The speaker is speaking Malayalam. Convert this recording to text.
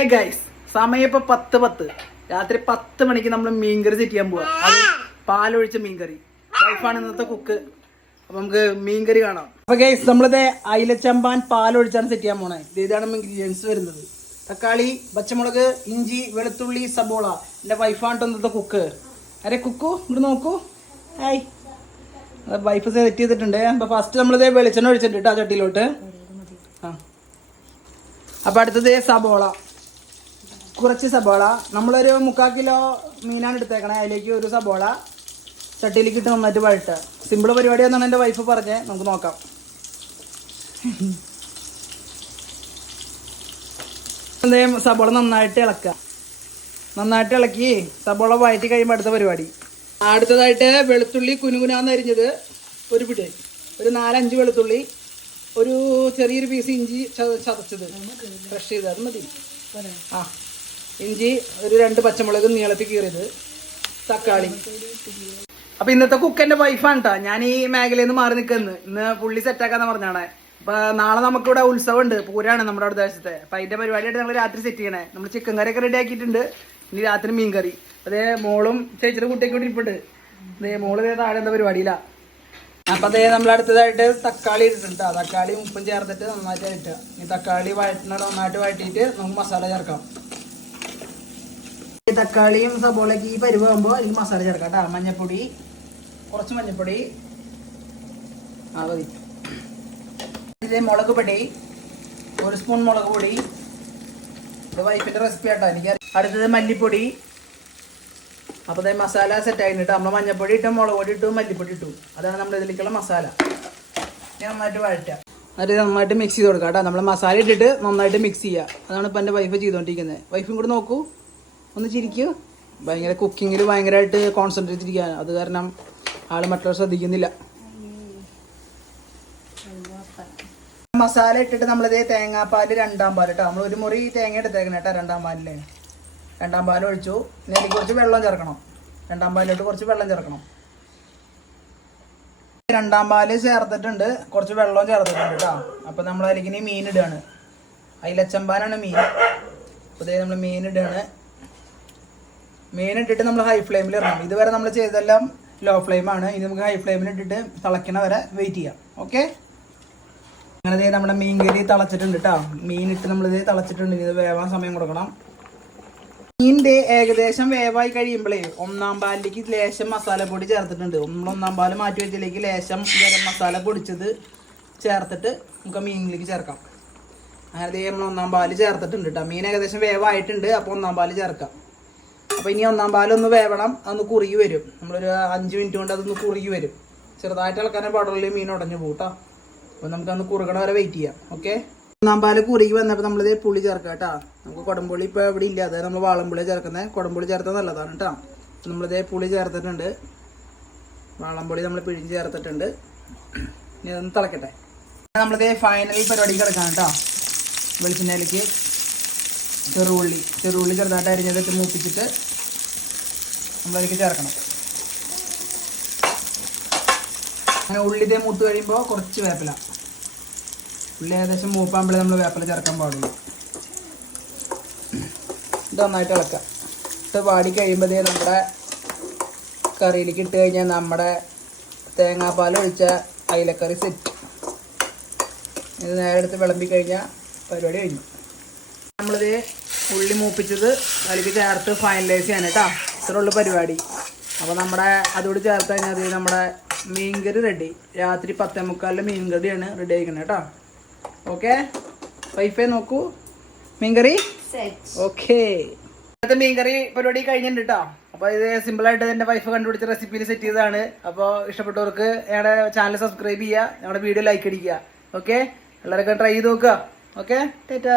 ഹേ ഗൈസ് സമയം ഇപ്പൊ പത്ത് പത്ത്. രാത്രി പത്ത് മണിക്ക് നമ്മൾ മീൻകറി സെറ്റ് ചെയ്യാൻ പോവാ. അത് പാലൊഴിച്ച മീൻകറി. വൈഫാണ് ഇന്നത്തെ കുക്ക് അപ്പൊ നമുക്ക് മീൻകറി കാണാം. അപ്പൊ ഗൈസ് നമ്മളിത് അയിലച്ചമ്പാൻ പാലൊഴിച്ചാണ് സെറ്റ് ചെയ്യാൻ പോണേ. ഇത് ഇതാണ് ഇൻഗ്രീഡിയൻസ് വരുന്നത്. തക്കാളി പച്ചമുളക് ഇഞ്ചി വെളുത്തുള്ളി സബോള. എന്റെ വൈഫാണ് ഇന്നത്തെ കുക്ക് അരെ കുക്കു ഇവിടെ നോക്കൂ. ഹായ് വൈഫ് സെറ്റ് ചെയ്തിട്ടുണ്ട്. അപ്പൊ ഫസ്റ്റ് നമ്മളിത് വെളിച്ചെണ്ണ ഒഴിച്ചിട്ടുണ്ട് ആ ചട്ടിയിലോട്ട്. ആ. അപ്പൊ അടുത്തത് സബോള. കുറച്ച് സബോള. നമ്മളൊരു മുക്കാൽ കിലോ മീനാണ് എടുത്തേക്കണേ. അതിലേക്ക് ഒരു സബോള ചട്ടിയിലേക്ക് ഇട്ട് നന്നായിട്ട് വഴട്ടുക. സിമ്പിൾ പരിപാടിയാണെന്നാണ് എന്റെ വൈഫ് പറഞ്ഞത് നമുക്ക് നോക്കാം. എന്തേ സബോള നന്നായിട്ട് ഇളക്കുക. നന്നായിട്ട് ഇളക്കി സബോള വഴറ്റി കഴിയുമ്പോൾ അടുത്ത പരിപാടി. അടുത്തതായിട്ട് വെളുത്തുള്ളി കുനുകുനാന്ന് അരിഞ്ഞത് ഒരു പിടി. ഒരു നാലഞ്ച് വെളുത്തുള്ളി ഒരു ചെറിയൊരു പീസ് ഇഞ്ചി ചത- ചതച്ചത്. ഫ്രഷ് ചെയ്ത് അത് മതി. ആ. ഇഞ്ചി ഒരു രണ്ട് പച്ചമുളക് നീളത്തിൽ കീറിയത് തക്കാളി. അപ്പൊ ഇന്നത്തെ കുക്കന്റെ വൈഫാണ് കേട്ടോ ഞാൻ ഈ മേഖലയിൽ നിന്ന് മാറി നിൽക്കുന്നത് ഇന്ന് പുള്ളി സെറ്റാക്കാന്ന് പറഞ്ഞാണ്. അപ്പൊ നാളെ നമുക്കിവിടെ ഉത്സവം ഉണ്ട് പൂരാണ് നമ്മുടെ അവിടെ ദേശത്തെ അപ്പൊ അതിന്റെ പരിപാടിയായിട്ട് ഞങ്ങൾ രാത്രി സെറ്റ് ചെയ്യണേ. നമ്മൾ ചിക്കൻ കറി ഒക്കെ റെഡി ആക്കിയിട്ടുണ്ട്. ഇനി രാത്രി മീൻ കറി. അതേ മോളും ചേച്ചിയുടെ കുട്ടിയൊക്കെ കൂടി ഇരിപ്പുണ്ട്. അതേ മോൾ താഴെ എന്താ പരിപാടിയില്ല അപ്പൊ അതേ നമ്മൾ അടുത്തതായിട്ട് തക്കാളി ഇട്ടിട്ടുണ്ട് ട്ടോ. തക്കാളി ഉപ്പും ചേർത്തിട്ട് നന്നായിട്ട് ഇട്ടുക ഈ തക്കാളി വഴറ്റുന്ന നന്നായിട്ട് വഴറ്റിയിട്ട് നമുക്ക് മസാല ചേർക്കാം. തക്കാളിയും സബോളയ്ക്ക് ഈ പരുവാകുമ്പോൾ അതിൽ മസാല ചേർക്കാം കേട്ടോ. മഞ്ഞപ്പൊടി കുറച്ച് മഞ്ഞപ്പൊടി. ആ മതി. മുളക് പൊടി ഒരു സ്പൂൺ മുളക് പൊടി. ഇത് വൈഫിന്റെ റെസിപ്പി ആട്ടോ എനിക്ക് അടുത്തത് മല്ലിപ്പൊടി. അപ്പോൾ അതായത് മസാല സെറ്റ് ആയിട്ട് നമ്മൾ മഞ്ഞപ്പൊടി ഇട്ടു മുളക് പൊടി ഇട്ടു മല്ലിപ്പൊടി ഇട്ടു. അതാണ് നമ്മൾ ഇതിലേക്കുള്ള മസാല. ഇനി നന്നായിട്ട് വഴറ്റുക. എന്നിട്ട് നന്നായിട്ട് മിക്സ് ചെയ്ത് കൊടുക്കാം കേട്ടോ. നമ്മൾ മസാല ഇട്ടിട്ട് നന്നായിട്ട് മിക്സ് ചെയ്യുക. അതാണ് ഇപ്പം എന്റെ വൈഫ് ചെയ്തുകൊണ്ടിരിക്കുന്നത് വൈഫും കൂടെ നോക്കൂ. ഒന്ന് ചിരിക്കൂ. ഭയങ്കര കുക്കിങ്ങിൽ ഭയങ്കരമായിട്ട് കോൺസെൻട്രേറ്റ് ഇരിക്കുകയാണ് അത് കാരണം ആൾ മറ്റുള്ളവർ ശ്രദ്ധിക്കുന്നില്ല. മസാല ഇട്ടിട്ട് നമ്മളിത് തേങ്ങാപ്പാൽ രണ്ടാം പാൽ കേട്ടോ നമ്മൾ ഒരു മുറി തേങ്ങ എടുത്തേക്കണം കേട്ടോ രണ്ടാം പാലില്ലേ രണ്ടാം പാൽ ഒഴിച്ചു. ഇനി കുറച്ച് വെള്ളം ചേർക്കണം. രണ്ടാം പാലിലോട്ട് കുറച്ച് വെള്ളം ചേർക്കണം. രണ്ടാം പാൽ ചേർത്തിട്ടുണ്ട്. കുറച്ച് വെള്ളവും ചേർത്തിട്ടുണ്ട് കേട്ടോ അപ്പം നമ്മൾ അതിലേക്ക് ഇനി മീൻ ഇടുകയാണ് അതിലച്ചമ്പാനാണ് മീൻ. അപ്പോൾ നമ്മൾ മീൻ ഇടുകയാണ് മീൻ ഇട്ടിട്ട് നമ്മൾ ഹൈ ഫ്ലെയിമിൽ ഇറങ്ങണം. ഇതുവരെ നമ്മൾ ചെയ്തെല്ലാം ലോ ഫ്ലെയിമാണ് ഇനി നമുക്ക് ഹൈ ഫ്ലെയിമിൽ ഇട്ടിട്ട് തിളയ്ക്കണ വരെ വെയിറ്റ് ചെയ്യാം. ഓക്കെ അങ്ങനെ ദേ നമ്മുടെ മീൻ കറി തിളച്ചിട്ടുണ്ട് കേട്ടോ മീൻ ഇട്ട് നമ്മൾ നമ്മളിത് തിളച്ചിട്ടുണ്ട്. ഇത് വേവാൻ സമയം കൊടുക്കണം. മീനിന്റെ ഏകദേശം വേവായി കഴിയുമ്പോഴേ ഒന്നാം പാലിലേക്ക് ലേശം മസാലപ്പൊടി ചേർത്തിട്ടുണ്ട്. നമ്മൾ ഒന്നാം പാൽ മാറ്റി വെച്ചതിലേക്ക് ലേശം ഗരം മസാല പൊടിച്ചത് ചേർത്തിട്ട് നമുക്ക് മീനിലേക്ക് ചേർക്കാം. അങ്ങനെ ദേ നമ്മൾ ഒന്നാം പാൽ ചേർത്തിട്ടുണ്ട് കേട്ടോ മീൻ ഏകദേശം വേവായിട്ടുണ്ട്. അപ്പോൾ ഒന്നാം പാൽ ചേർക്കാം. അപ്പോൾ ഇനി ഒന്നാം പാലൊന്ന് വേവണം അതൊന്ന് കുറുകി വരും. നമ്മളൊരു അഞ്ച് മിനിറ്റ് കൊണ്ട് അതൊന്ന് കുറുകി വരും. ചെറുതായിട്ട് ഇളക്കാനേ പാടുള്ളൂ മീൻ ഉടഞ്ഞു പോട്ടോ അപ്പോൾ നമുക്കന്ന് കുറുകണ വരെ വെയിറ്റ് ചെയ്യാം ഓക്കെ ഒന്നാം പാൽ കുറുകി വന്നപ്പോൾ നമ്മൾ ഇതേ പുളി ചേർക്കാം കേട്ടോ നമുക്ക് കുടംപുളി ഇപ്പോൾ ഇവിടെ ഇല്ല അതായത് നമ്മൾ വാളംപുളി ചേർക്കുന്നത് കുടംപുളി ചേർത്താൽ നല്ലതാണ് കേട്ടോ നമ്മളിത് പുളി ചേർത്തിട്ടുണ്ട്. വാളംപുളി നമ്മൾ പിഴിഞ്ഞ് ചേർത്തിട്ടുണ്ട്. ഇനി അതൊന്ന് തിളക്കട്ടെ. നമ്മളിത് ഫൈനൽ പരിപാടി കിടക്കാം കേട്ടോ വെളിച്ചെണ്ണയിലേക്ക്. ചെറുള്ളി ചെറുള്ളി ചെറുതായിട്ട് അരിഞ്ഞതിട്ട് മൂപ്പിച്ചിട്ട് നമ്മളതിലേക്ക് ചേർക്കണം. അങ്ങനെ ഉള്ളി ഇതേ മൂത്ത് കഴിയുമ്പോൾ കുറച്ച് വേപ്പില. ഉള്ളി ഏകദേശം മൂപ്പാകുമ്പോഴേ നമ്മൾ വേപ്പില ചേർക്കാൻ പാടുള്ളൂ. ഇത് നന്നായിട്ട് ഇളക്കാം. ഇത് വാടി കഴിയുമ്പോഴേ നമ്മുടെ കറിയിലേക്ക് ഇട്ട് കഴിഞ്ഞാൽ നമ്മുടെ തേങ്ങാപ്പാൽ ഒഴിച്ച അയിലക്കറി സെറ്റ് ഇത് നേരെ എടുത്ത് വിളമ്പി കഴിഞ്ഞാൽ പരിപാടി കഴിഞ്ഞു. നമ്മളിത് ഉള്ളി മൂപ്പിച്ചത് അതിലേക്ക് ചേർത്ത് ഫൈനലൈസ് ചെയ്യാൻ കേട്ടോ. ഇത്രയുള്ള ഉള്ളു പരിപാടി. അപ്പോൾ നമ്മുടെ അതോട് ചേർത്ത് കഴിഞ്ഞാൽ അത് നമ്മുടെ മീൻകറി റെഡി രാത്രി പത്തേ മുക്കാലിൽ മീൻകറിയാണ് റെഡി ആയിരിക്കുന്നത് കേട്ടോ. ഓക്കെ വൈഫൈ നോക്കൂ. മീൻകറി? ഓക്കെ ഇന്നത്തെ മീൻകറി പരിപാടി കഴിഞ്ഞിട്ടുണ്ട് കേട്ടോ. അപ്പോൾ ഇത് സിമ്പിളായിട്ട് എന്റെ വൈഫ് കണ്ടുപിടിച്ച റെസിപ്പിയിൽ സെറ്റ് ചെയ്തതാണ്. അപ്പോൾ ഇഷ്ടപ്പെട്ടവർക്ക് ഞങ്ങളുടെ ചാനൽ സബ്സ്ക്രൈബ് ചെയ്യുക ഞങ്ങളുടെ വീഡിയോ ലൈക്ക് അടിക്കുക. ഓക്കെ എല്ലാവരൊക്കെ ട്രൈ ചെയ്ത് നോക്കുക. ഓക്കെ ടാറ്റാ